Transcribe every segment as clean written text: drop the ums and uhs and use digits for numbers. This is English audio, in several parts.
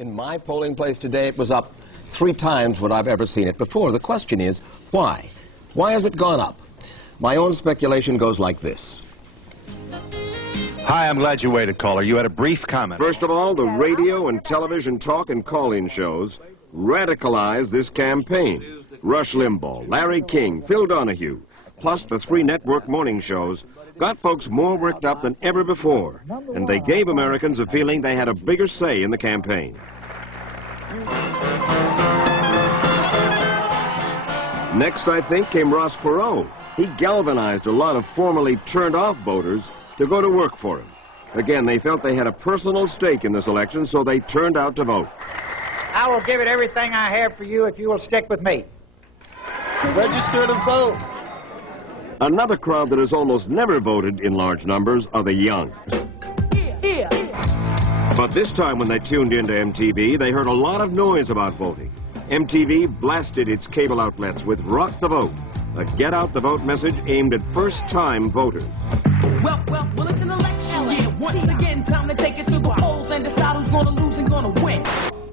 In my polling place today, it was up 3 times what I've ever seen it before. The question is, why? Why has it gone up? My own speculation goes like this. Hi, I'm glad you waited, caller. You had a brief comment. First of all, the radio and television talk and call-in shows radicalized this campaign. Rush Limbaugh, Larry King, Phil Donahue, plus the 3 network morning shows got folks more worked up than ever before, and they gave Americans a feeling they had a bigger say in the campaign. Next, I think, came Ross Perot. He galvanized a lot of formerly turned-off voters to go to work for him. Again, they felt they had a personal stake in this election, so they turned out to vote. I will give it everything I have for you if you will stick with me. Register to vote. Another crowd that has almost never voted in large numbers are the young. But this time when they tuned into MTV, they heard a lot of noise about voting. MTV blasted its cable outlets with Rock the Vote, a get-out-the-vote message aimed at first-time voters. Well, it's an election year. Once again, time to take it to the polls and decide who's gonna lose and gonna win.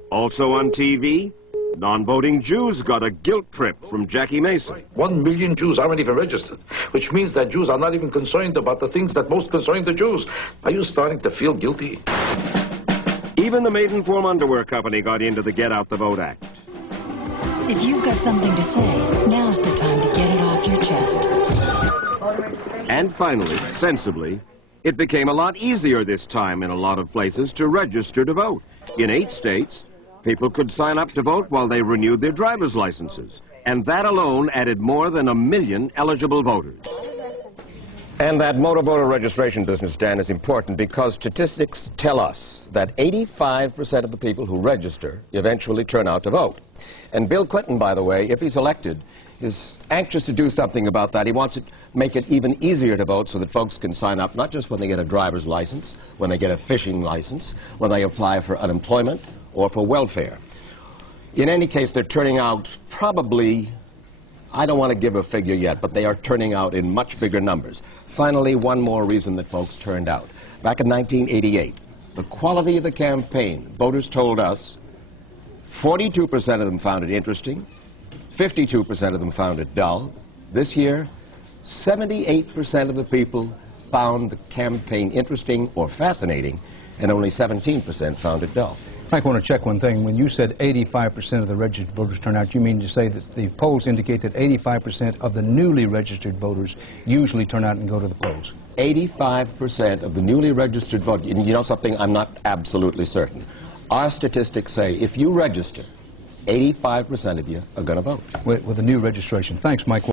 Also on TV, non-voting Jews got a guilt trip from Jackie Mason. 1 million Jews aren't even registered, which means that Jews are not even concerned about the things that most concern the Jews. Are you starting to feel guilty? Even the Maidenform Underwear Company got into the Get Out the Vote Act. If you've got something to say, now's the time to get it off your chest. And finally, sensibly, it became a lot easier this time in a lot of places to register to vote. In 8 states, people could sign up to vote while they renewed their driver's licenses. And that alone added more than 1 million eligible voters. And that motor voter registration business, Dan, is important because statistics tell us that 85% of the people who register eventually turn out to vote. And Bill Clinton, by the way, if he's elected, is anxious to do something about that. He wants to make it even easier to vote so that folks can sign up, not just when they get a driver's license, when they get a fishing license, when they apply for unemployment or for welfare. In any case, they're turning out probably, I don't want to give a figure yet, but they are turning out in much bigger numbers. Finally, one more reason that folks turned out. Back in 1988, the quality of the campaign, voters told us 42% of them found it interesting, 52% of them found it dull. This year, 78% of the people found the campaign interesting or fascinating, and only 17% found it dull. I want to check one thing. When you said 85% of the registered voters turn out, you mean to say that the polls indicate that 85% of the newly registered voters usually turn out and go to the polls? 85% of the newly registered voters, and you know something, I'm not absolutely certain. Our statistics say if you register, 85% of you are going to vote. With the new registration. Thanks, Mike.